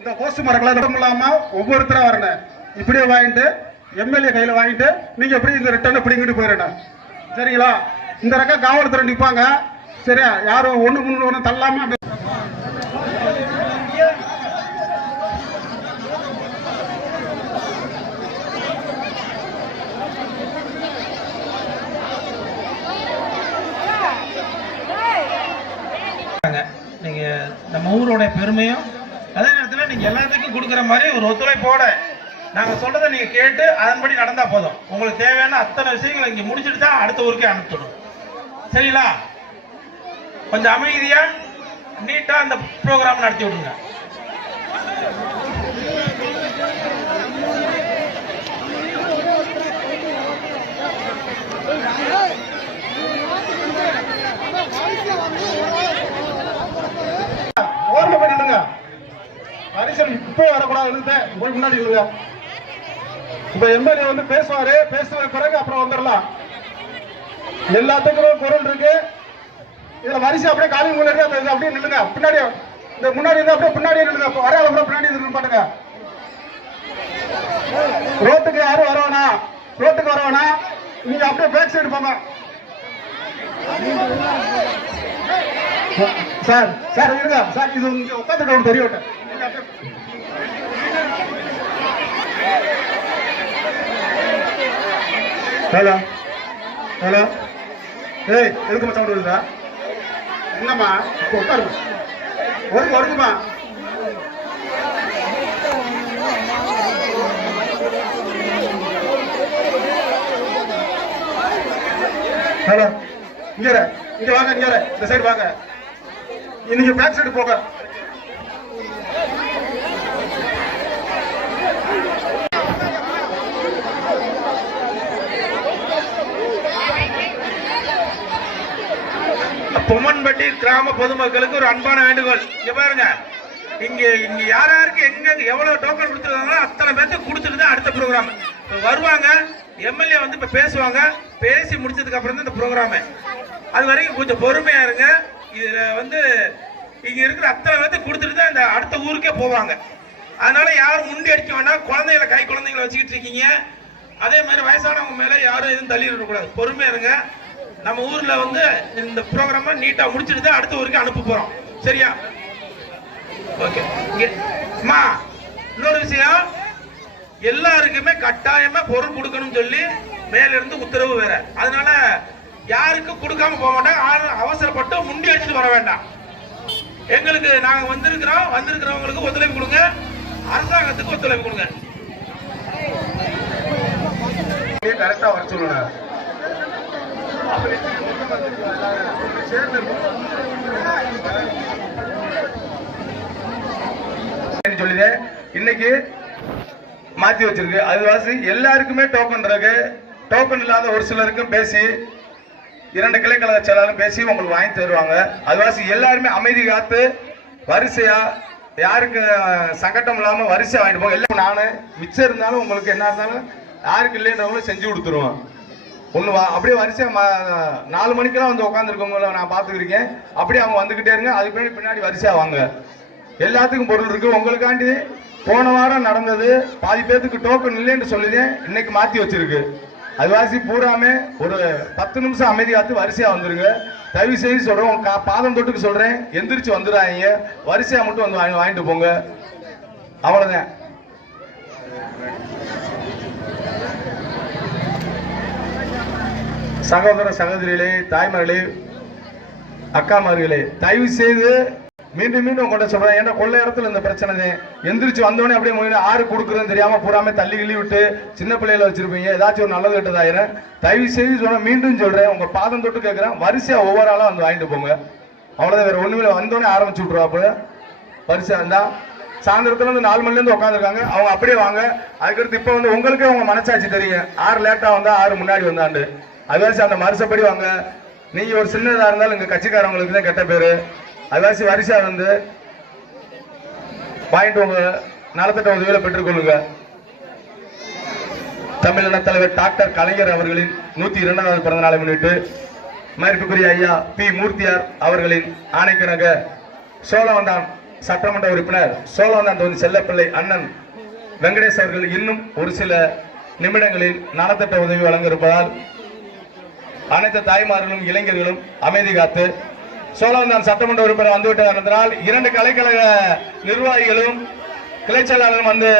இந்த போஸ்ட் மரங்களை இல்லாம ஒவ்வொருத்தரும் வரணும். இப்படியே வாங்கிட்டு எம்எல்ஏ கையில வாங்கிட்டு நீங்க எப்படி இந்த ரிட்டர்ன் பிடிங்கிட்டு போயிடணும். சரிங்களா? இந்த ரகம் காவல்துறை நிற்பாங்க. சரியா? யாரும் ஒண்ணு முன்னு ஒண்ணு தள்ளாம நீங்க நம்ம ஊரோட பெருமையும் அதே நேரத்தில் நீங்க எல்லாத்துக்கும் கொடுக்குற மாதிரி ஒரு ஒத்துழைப்போட நாங்க சொல்றதை நீங்க கேட்டு அதன்படி நடந்தா போதும். உங்களுக்கு தேவையான அத்தனை விஷயங்களை இங்க முடிச்சுட்டு தான் அடுத்த ஊருக்கே அனுப்பிச்சிடும். சரிங்களா? கொஞ்சம் அமைதியா நீட்டா அந்த ப்ரோக்ராம் நடத்தி விடுங்க. இப்ப வரக்கூடாது. முன்னாடி இல்லைங்க. இப்ப எம்எல்ஏ வந்து பேசுவாரு. பேசுற பிறகு அப்புறம் வந்துடலாம். எல்லாத்துக்கும் குரல் இருக்கு. இதுல வரிசை அப்படியே காலி முன்னாடி அப்படியே நில்லுங்க. பின்னாடி இந்த முன்னாடி இருந்தா அப்படியே பின்னாடியே நில்லுங்க. வரையால கூட பின்னாடி இருந்து பாட்டுங்க. ரோட்டுக்கு யாரும் வரவேணா. ரோட்டுக்கு வரவேணா. நீங்க அப்படியே பேக் சைடு போங்க. சார் சார் இருங்க சார். இது இங்க உட்காந்துட்டு தெரியவிட்ட. Hello hello. ஏய் எதுக்குமா சவுண்ட் வருதா? என்னம்மா உட்காருமா. வருதுமா. ஹலோ இங்க இங்க வாங்க. இங்க இந்த சைடு வாங்க. இன்னைக்கு பேக் சைடு போக. பொம்மன்பட்டி கிராம பொதுமக்களுக்கு ஒரு அன்பான வேண்டுகோள். இங்க பாருங்க, இங்க இங்க யாராருக்கு எங்க எவ்வளவு டோக்கன் கொடுத்துருக்காங்களோ அத்தனை பேருக்கு கொடுத்துட்டு தான் அடுத்த ப்ரோக்ராம் வருவாங்க. எம்எல்ஏ வந்து இப்ப பேசுவாங்க. பேசி முடிச்சதுக்கு அப்புறம் தான் இந்த ப்ரோக்ராம். அது வரைக்கும் கொஞ்சம் பொறுமையா இருங்க. இதுல வந்து இங்க இருக்கிற அத்தனை பேருக்கு கொடுத்துட்டு தான் இந்த அடுத்த ஊருக்கே போவாங்க. அதனால யாரும் முண்டி அடிக்க வேண்டாம். குழந்தைகளை கை குழந்தைங்களை வச்சுக்கிட்டு இருக்கீங்க. அதே மாதிரி வயசானவங்க மேல யாரும் எதுவும் தள்ளி விடக்கூடாது. பொறுமையா இருங்க. நம்ம ஊர்ல வந்து இந்த ப்ரோக்ராம நீட்டா முடிச்சிட்டு தான் அடுத்த ஊருக்கு அனுப்ப போறோம். சரியா? ஓகே. அம்மா இன்னொரு விஷயம், எல்லாருக்குமே கட்டாயமா பொருள் கொடுக்கணும்னு சொல்லி மேல இருந்து உத்தரவு வேற. அதனால யாருக்கும் கொடுக்காம போக மாட்டாங்க. அவசரப்பட்டு முண்டி அடிச்சுட்டு வர வேண்டாம். எங்களுக்கு நாங்க வந்திருக்கிறவங்களுக்கு ஒத்துழைப்பு கொடுங்க. அரசாங்கத்துக்கு ஒத்துழைப்பு கொடுங்க. கரெக்டா வர சொல்லுங்க. சொல்லிது இன்னைக்கு மாத்தி வச்சிருக்கு. அது வாசி எல்லாருக்குமே டோக்கன் இருக்கு. டோக்கன் இல்லாத ஒரு சிலருக்கும் பேசி 2 கிளைக்கழக செயலாளரும் பேசி உங்களுக்கு வாங்கி தருவாங்க. அது வாசி எல்லாருமே அமைதி காத்து வரிசையா யாருக்கு சங்கட்டம் இல்லாம வரிசையா வாங்கிட்டு போங்க. எல்லாம் நானு மிச்சம் இருந்தாலும் உங்களுக்கு என்ன இருந்தாலும் யாருக்கு இல்லைன்றவங்களும் செஞ்சு கொடுத்துருவோம். ஒண்ணு அப்படியே வரிசையா 4 மணிக்கெல்லாம் வந்து உட்காந்துருக்கவங்கள நான் பாத்துக்கிறேன். அப்படியே அவங்க வந்துகிட்டே இருங்க. அதுக்கு பின்னாடி வரிசையா வாங்க. எல்லாத்துக்கும் பொருள் இருக்கு. உங்களுக்காண்டி போன வாரம் நடந்தது. பாதி பேருக்கு டோக்கன் இல்லைன்னு சொல்லுதேன். இன்னைக்கு மாத்தி வச்சிருக்கு. அதுவாசி பூராமே ஒரு 10 நிமிஷம் அமைதி காத்து வரிசையா வந்துருங்க. தயவு செய்து சொல்றேன், பாதம் தொட்டுக்கு சொல்றேன், எந்திரிச்சு வந்துடாதீங்க. வரிசையா மட்டும் வந்து வாங்கிட்டு போங்க. அவ்வளவுதான். சகோதர சகோதரிகளே, தாய்மார்களே, அக்காமார்களே, தயவு செய்து மீண்டும் மீண்டும் கொண்ட சொல்றேன். ஏன்னா கொள்ளை இடத்துல இந்த பிரச்சனை எந்திரிச்சு வந்தோடனே அப்படியே ஆறு கொடுக்குறதுன்னு தெரியாம பூராமே தள்ளி கிள்ளி விட்டு சின்ன பிள்ளைகளை வச்சிருப்பீங்க. ஏதாச்சும் ஒரு நல்லது கெட்டதாயிரம். தயவு செய்து சொல்றேன், மீண்டும் சொல்றேன், உங்க பாதம் தொட்டு கேட்கிறேன், வரிசையா ஒவ்வொரு ஆளா வந்து வாங்கிட்டு போங்க. அவ்வளவுதான். வேற ஒண்ணுமே வந்தோடனே ஆரம்பிச்சு விட்டுருவாப்புல. வரிசையா இருந்தா சாயந்தரத்துல வந்து 4 மணில இருந்து உட்காந்துருக்காங்க. அவங்க அப்படியே வாங்க. அதுக்கடுத்து இப்ப வந்து உங்களுக்கே உங்க மனசாட்சி தெரியும். 6 லேட்டா வந்தா 6 முன்னாடி வந்தாண்டு. அதுவாசி அந்த மறுசப்படி வாங்க. நீங்க ஒரு சின்னதா இருந்தாலும் எங்க கட்சிக்காரங்களுக்கு தான் கெட்ட பேரு. அதுவாசி வரிசையா வந்து வாங்கிட்டு உங்க நலத்திட்ட உதவிகளை பெற்றுக்கொள்ளுங்க. தமிழின தலைவர் டாக்டர் கலைஞர் அவர்களின் 102வது பிறந்த நாளை முன்னிட்டு மதிப்புக்குரிய ஐயா பி மூர்த்தியார் அவர்களின் ஆணைக்கிணங்க சோழவந்தான் சட்டமன்ற உறுப்பினர் சோழவந்தான் தொகுதி செல்லப்பிள்ளை அண்ணன் வெங்கடேஷ் அவர்கள் இன்னும் ஒரு சில நிமிடங்களில் நலத்திட்ட உதவி வழங்க இருப்பதால் அனைத்து தாய்மார்களும் இளைஞர்களும் அமைதி காத்து சோழவந்தான் சட்டமன்ற உறுப்பினர் வந்துவிட்டதனால் 2 கலைக்கழக நிர்வாகிகளும் கிளை செயலாளரும் வந்து